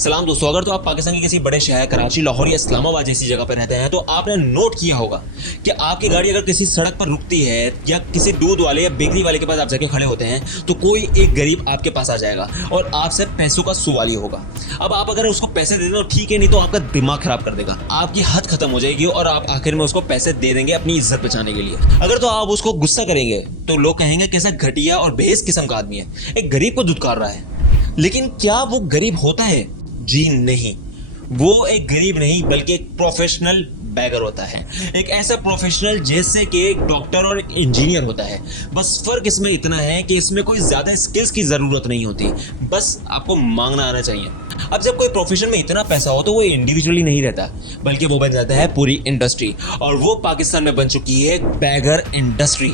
सलाम दोस्तों, अगर तो आप पाकिस्तान के किसी बड़े शहर कराची, लाहौर या इस्लामाबाद जैसी जगह पर रहते हैं तो आपने नोट किया होगा कि आपकी गाड़ी अगर किसी सड़क पर रुकती है या किसी दूध वाले या बेकरी वाले के पास आप जाके खड़े होते हैं तो कोई एक गरीब आपके पास आ जाएगा और आपसे पैसों का सवाल होगा। अब आप अगर उसको पैसे दे दें तो ठीक है, नहीं तो आपका दिमाग खराब कर देगा, आपकी हद खत्म हो जाएगी और आप आखिर में उसको पैसे दे देंगे अपनी इज्जत बचाने के लिए। अगर तो आप उसको गुस्सा करेंगे तो लोग कहेंगे कैसा घटिया और बेहस किस्म का आदमी है, एक गरीब को धुतकार रहा है। लेकिन क्या वो गरीब होता है? जी नहीं, वो एक गरीब नहीं बल्कि एक प्रोफेशनल बैगर होता है। एक ऐसा प्रोफेशनल जैसे कि एक डॉक्टर और एक इंजीनियर होता है। बस फर्क इसमें इतना है कि इसमें कोई ज्यादा स्किल्स की जरूरत नहीं होती, बस आपको मांगना आना चाहिए। अब जब कोई प्रोफेशन में इतना पैसा हो तो वो इंडिविजुअली नहीं रहता बल्कि वो बन जाता है पूरी इंडस्ट्री, और वो पाकिस्तान में बन चुकी है बैगर इंडस्ट्री।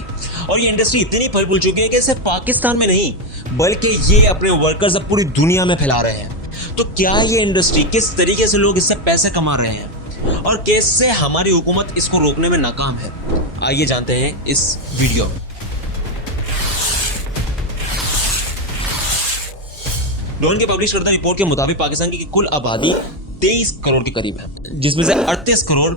और ये इंडस्ट्री इतनी फल फूल चुकी है कि सिर्फ पाकिस्तान में नहीं बल्कि ये अपने वर्कर्स अब पूरी दुनिया में फैला रहे हैं। तो क्या ये इंडस्ट्री, किस तरीके से लोग इससे पैसे कमा रहे हैं और कैसे हमारी हुकूमत इसको रोकने में नाकाम है, आइए जानते हैं इस वीडियो में। डॉन के पब्लिश करदा रिपोर्ट के मुताबिक पाकिस्तान की कुल आबादी 23 करोड़ के करीब है, जिसमें से 38 करोड़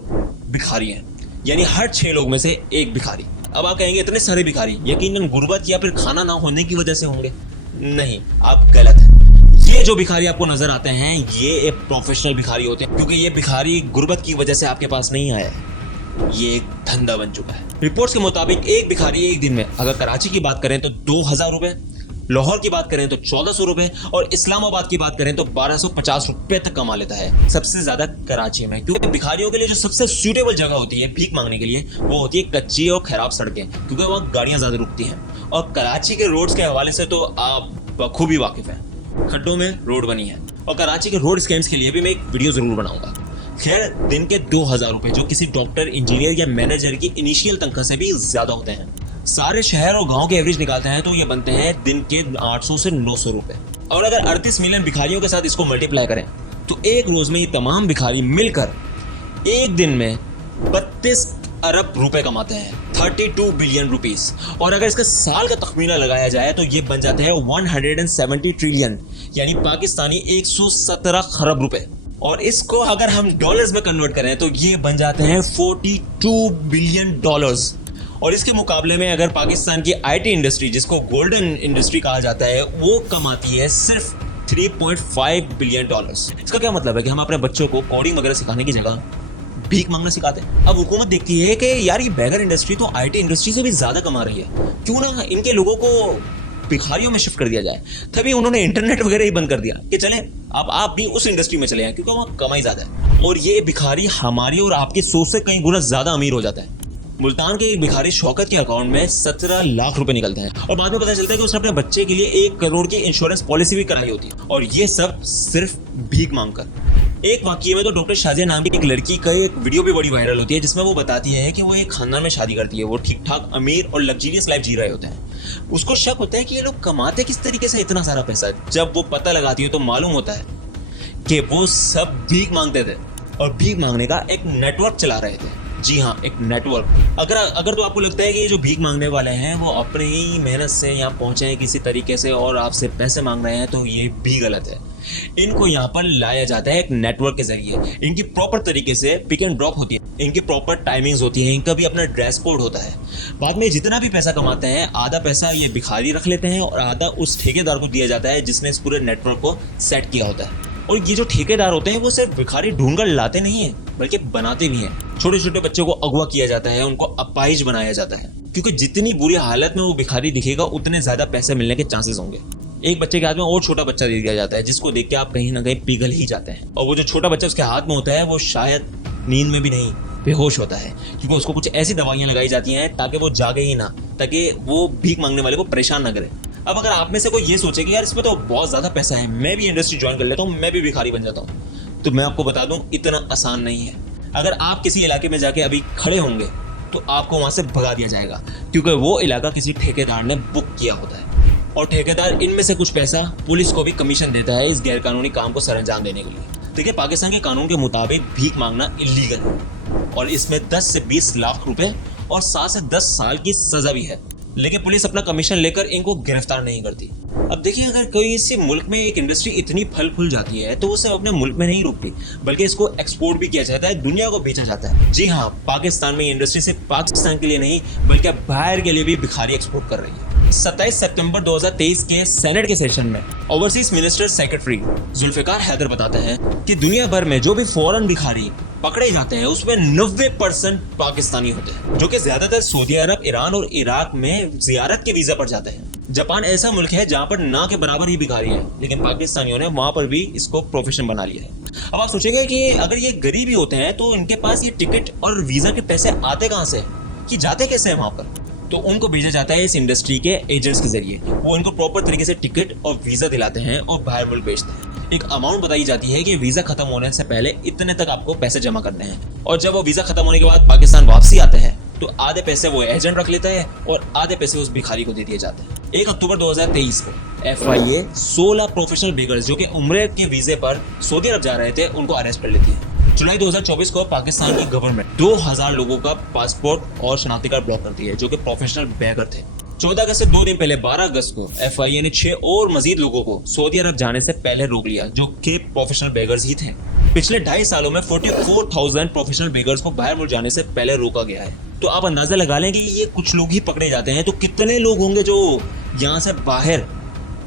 भिखारी हैं, यानी हर 6 लोग में से एक भिखारी। अब आप कहेंगे इतने सारे भिखारी यकीनन गुर्बत या फिर खाना ना होने की वजह से होंगे। नहीं, आप गलत हैं। ये जो भिखारी आपको नजर आते हैं ये एक प्रोफेशनल भिखारी होते हैं, क्योंकि ये भिखारी गुर्बत की वजह से आपके पास नहीं आया है, ये एक धंधा बन चुका है। रिपोर्ट्स के मुताबिक एक भिखारी एक दिन में, अगर कराची की बात करें तो 2000 रुपए, लाहौर की बात करें तो 1400 रुपए और इस्लामाबाद की बात करें तो 1250 रुपए तक कमा लेता है। सबसे ज्यादा कराची में, क्योंकि भिखारियों के लिए जो सबसे सूटेबल जगह होती है भीख मांगने के लिए वो होती है कच्ची और खराब सड़कें, क्योंकि वहाँ गाड़ियां ज्यादा रुकती हैं। और कराची के रोड्स के हवाले से तो आप बखूबी वाकिफ हैं, खड्डों में रोड बनी है। और कराची के रोड स्कैम्स के लिए भी मैं एक वीडियो जरूर बनाऊंगा। खैर, दिन के 2000 रुपए जो किसी डॉक्टर, इंजीनियर या मैनेजर की इनिशियल तनख्वाह से भी ज्यादा होते हैं। सारे शहर और गांव के एवरेज निकालते हैं तो ये बनते हैं दिन के 800 से 900 रुपए। और अगर 38 मिलियन भिखारियों के साथ इसको मल्टीप्लाई करें तो एक रोज में ये तमाम भिखारी मिलकर एक दिन में 32 अरब रुपए कमाते हैं, 32 बिलियन रुपीस। और अगर इसका साल का तखमीना लगाया जाए तो ये बन जाते हैं 170 ट्रिलियन, यानी पाकिस्तानी 117 खरब रुपए। और इसको अगर हम डॉलर्स में कन्वर्ट करें तो ये बन जाते हैं 42 बिलियन डॉलर्स। और इसके मुकाबले में अगर पाकिस्तान की आईटी इंडस्ट्री, जिसको गोल्डन इंडस्ट्री कहा जाता है, वो कमाती है सिर्फ 3.5 बिलियन डॉलर्स। इसका क्या मतलब है कि हम अपने बच्चों को कोडिंग वगैरह सिखाने की जगह भीख मांगना सिखाते हैं। अब हुकूमत देखती है कि यार ये बैगर इंडस्ट्री तो आईटी इंडस्ट्री से भी ज्यादा कमा रही है, क्यों ना इनके लोगों को भिखारियों में शिफ्ट कर दिया जाए। तभी उन्होंने इंटरनेट वगैरह ही बंद कर दिया कि चले अब आप भी उस इंडस्ट्री में चले जाएं, क्योंकि वहाँ कमाई ज्यादा है। और ये भिखारी हमारी और आपकी सोच से कई गुना ज्यादा अमीर हो जाता है। मुल्तान के एक भिखारी शौकत के अकाउंट में 17 लाख रुपए निकलते हैं और बाद में पता चलता है कि उसने अपने बच्चे के लिए 1 करोड़ की इंश्योरेंस पॉलिसी भी कराई होती है, और ये सब सिर्फ भीख मांगकर। एक वाकये में तो डॉक्टर शाजिया नाम की एक लड़की का एक वीडियो भी बड़ी वायरल होती है जिसमें वो बताती है कि वो एक खानदान में शादी करती है, वो ठीक ठाक अमीर और लग्जरियस लाइफ जी रहे होते हैं। उसको शक होता है कि ये लोग कमाते किस तरीके से इतना सारा पैसा। जब वो पता लगाती है तो मालूम होता है कि वो सब भीख मांगते थे और भीख मांगने का एक नेटवर्क चला रहे थे। जी हाँ, एक नेटवर्क। अगर तो आपको लगता है कि ये जो भीख मांगने वाले हैं वो अपने ही मेहनत से यहाँ पहुंचे हैं किसी तरीके से और आपसे पैसे मांग रहे हैं, तो ये भी गलत है। इनको यहाँ पर लाया जाता है एक नेटवर्क के जरिए। इनकी प्रॉपर तरीके से पिक एंड ड्रॉप होती है, इनकी प्रॉपर टाइमिंग्स होती है, इनका भी अपना ड्रेस कोड होता है। बाद में जितना भी पैसा कमाते हैं आधा पैसा ये भिखारी रख लेते हैं और आधा उस ठेकेदार को दिया जाता है जिसने इस पूरे नेटवर्क को सेट किया होता है। और ये जो ठेकेदार होते हैं वो सिर्फ भिखारी ढूंढकर लाते नहीं है बल्कि बनाते भी हैं। छोटे छोटे बच्चों को अगवा किया जाता है, उनको अपाहिज बनाया जाता है, क्योंकि जितनी बुरी हालत में वो भिखारी दिखेगा उतने ज्यादा पैसे मिलने के चांसेस होंगे। एक बच्चे के हाथ में और छोटा बच्चा दे दिया जाता है जिसको देख के आप कहीं ना कहीं पिघल ही जाते हैं। और वो जो छोटा बच्चा उसके हाथ में होता है वो शायद नींद में भी नहीं, बेहोश होता है, क्योंकि उसको कुछ ऐसी दवाइयां लगाई जाती हैं ताकि वो जागे ही ना, ताकि वो भीख मांगने वाले को परेशान ना करे। अब अगर आप में से कोई ये सोचे कि यार इसमें तो बहुत ज्यादा पैसा है, मैं भी इंडस्ट्री ज्वाइन कर लेता हूँ, मैं भी भिखारी बन जाता हूँ, तो मैं आपको बता दूं इतना आसान नहीं है। अगर आप किसी इलाके में जाके अभी खड़े होंगे तो आपको वहां से भगा दिया जाएगा, क्योंकि वो इलाका किसी ठेकेदार ने बुक किया होता है और ठेकेदार इनमें से कुछ पैसा पुलिस को भी कमीशन देता है इस गैरकानूनी काम को सरअंजाम देने के लिए। देखिए, पाकिस्तान के कानून के मुताबिक भीख मांगना इलीगल है और इसमें 10 से 20 लाख रुपए और 7 से 10 साल की सजा भी है, लेकिन पुलिस अपना कमीशन लेकर इनको गिरफ्तार नहीं करती। अब देखिए, अगर कोई इसी मुल्क में एक इंडस्ट्री इतनी फल फूल जाती है तो उसे अपने मुल्क में नहीं रुकती, बल्कि इसको एक्सपोर्ट भी किया जाता है, दुनिया को बेचा जाता है। जी हाँ, पाकिस्तान में ये इंडस्ट्री सिर्फ पाकिस्तान के लिए नहीं बल्कि अब बाहर के लिए भी भिखारी एक्सपोर्ट कर रही है। 27 सितंबर 2023 के सेनेट के सेशन में overseas minister secretary Zulfikar Haider बताते हैं कि दुनिया भर में जो भी फॉरेन भिखारी पकड़े जाते हैं उसमें 90% पाकिस्तानी होते हैं, जो कि ज्यादातर सऊदी अरब, ईरान और इराक में जियारत के वीजा पर जाते हैं। जापान ऐसा मुल्क है जहां पर ना के बराबर ही भिखारी है, लेकिन पाकिस्तानियों ने वहां पर भी इसको प्रोफेशन बना लिया है। अब आप सोचेंगे कि अगर ये गरीब ही होते हैं तो इनके पास ये टिकट और वीजा के पैसे आते कहां से, कि जाते कैसे हैं वहां पर? तो उनको भेजा जाता है इस इंडस्ट्री के एजेंट्स के जरिए। वो इनको प्रॉपर तरीके से टिकट और वीजा दिलाते हैं और बाहर मुल्क भेजते हैं। एक अमाउंट बताई जाती है कि वीजा खत्म होने से पहले इतने तक आपको पैसे जमा करने हैं, और जब वो वीजा खत्म होने के बाद पाकिस्तान वापसी आते हैं तो आधे पैसे वो एजेंट रख लेता है और आधे पैसे उस भिखारी को दे दिए जाते हैं। 1 अक्टूबर 2023 को FIA 16 प्रोफेशनल बेगर्स जो कि उम्रे के वीजे पर सऊदी अरब जा रहे थे उनको अरेस्ट कर लेती है। जुलाई 2024 को पाकिस्तान की गवर्नमेंट 2000 लोगों का पासपोर्ट और शनाख्ती कार्ड ब्लॉक करती है जो कि प्रोफेशनल बेगर थे। 14 अगस्त से 2 दिन पहले 12 अगस्त को FIA ने 6 और मजीद लोगों को सऊदी अरब जाने से पहले रोक लिया, जो कि प्रोफेशनल बेगर्स ही थे। पिछले 2.5 सालों में 44,000 प्रोफेशनल बेगर्स को बाहर मुल्क जाने से पहले रोका गया है। तो आप अंदाजा लगा लें कि ये कुछ लोग ही पकड़े जाते हैं, तो कितने लोग होंगे जो यहाँ से बाहर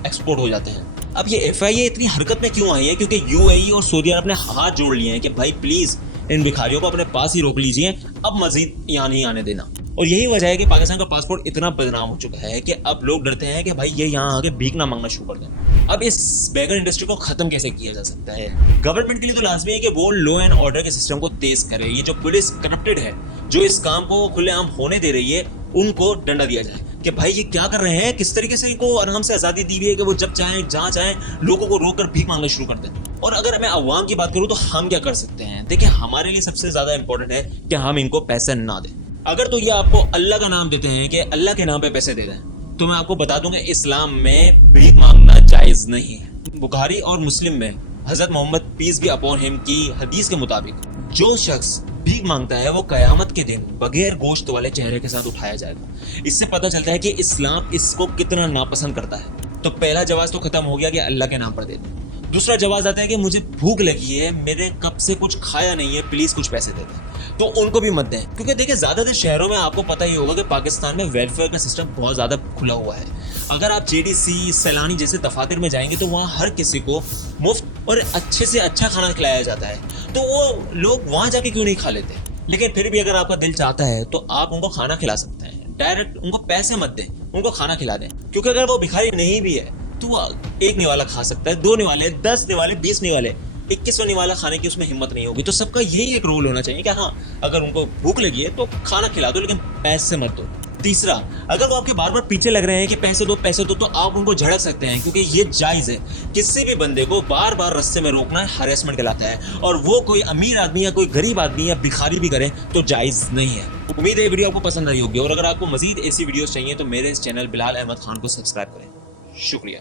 एक्सपोर्ट हो जाते हैं। अब ये FIA इतनी हरकत में क्यों आई है? क्योंकि UAE और सऊदी अरब ने हाथ जोड़ लिए हैं कि भाई प्लीज इन भिखारियों को अपने पास ही रोक लीजिए, अब मजीद यहाँ नहीं आने देना। और यही वजह है कि पाकिस्तान का पासपोर्ट इतना बदनाम हो चुका है कि अब लोग डरते हैं कि भाई ये यहाँ आके भीख ना मांगना शुरू कर दें। अब इस बेगर इंडस्ट्री को खत्म कैसे किया जा सकता है? गवर्नमेंट के लिए तो लाजमी है कि वो लॉ एंड ऑर्डर के सिस्टम को तेज करे। ये जो पुलिस करप्टेड है, जो इस काम को खुलेआम होने दे रही है, उनको डंडा दिया जाए कि भाई ये क्या कर रहे हैं, किस तरीके से इनको आराम से आज़ादी दी हुई है कि वो जब चाहें जहाँ चाहें लोगों को रोक कर भीख मांगना शुरू कर दें। और अगर मैं अवाम की बात करूँ तो हम क्या कर सकते हैं? देखिए, हमारे लिए सबसे ज़्यादा इंपॉर्टेंट है कि हम इनको पैसे ना दें। अगर तो ये आपको अल्लाह का नाम देते हैं कि अल्लाह के नाम पे पैसे दे दें, तो मैं आपको बता दूंगा इस्लाम में भीख मांगना जायज़ नहीं है। बुखारी और मुस्लिम में हज़रत Mohammed peace be upon him की हदीस के मुताबिक जो शख्स भीख मांगता है वो कयामत के दिन बगैर गोश्त वाले चेहरे के साथ उठाया जाएगा। इससे पता चलता है कि इस्लाम इसको कितना नापसंद करता है। तो पहला जवाब तो खत्म हो गया कि अल्लाह के नाम पर दे दें। दूसरा जवाब आता है कि मुझे भूख लगी है, मेरे कब से कुछ खाया नहीं है, प्लीज कुछ पैसे दे दें। तो उनको भी मत दें, क्योंकि देखिए ज्यादातर शहरों में आपको पता ही होगा कि पाकिस्तान में वेलफेयर का सिस्टम बहुत ज्यादा खुला हुआ है। अगर आप JDC, सैलानी जैसे दफातर में जाएंगे तो वहाँ हर किसी को मुफ्त और अच्छे से अच्छा खाना खिलाया जाता है। तो वो लोग वहाँ जाके क्यों नहीं खा लेते? लेकिन फिर भी अगर आपका दिल चाहता है तो आप उनको खाना खिला सकते हैं। डायरेक्ट उनको पैसे मत दें, उनको खाना खिला दें। क्योंकि अगर वो भिखारी नहीं भी है तो वो 1 निवाला खा सकता है, 2 निवाले, 10 निवाले, 20 निवाले, 21 निवाला खाने की उसमें हिम्मत नहीं होगी। तो सबका यही एक रोल होना चाहिए कि हाँ, अगर उनको भूख लगी है तो खाना खिला दो, लेकिन पैसे मत दो। तीसरा, अगर वो आपके बार बार पीछे लग रहे हैं कि पैसे दो, तो आप उनको झड़क सकते हैं, क्योंकि ये जायज़ है। किसी भी बंदे को बार बार रास्ते में रोकना हरेसमेंट कहलाता है, और वो कोई अमीर आदमी या कोई गरीब आदमी या भिखारी भी करे तो जायज़ नहीं है। उम्मीद है वीडियो आपको पसंद आई होगी, और अगर आपको मजीद ऐसी वीडियोस चाहिए तो मेरे इस चैनल बिलाल अहमद खान को सब्सक्राइब करें। शुक्रिया।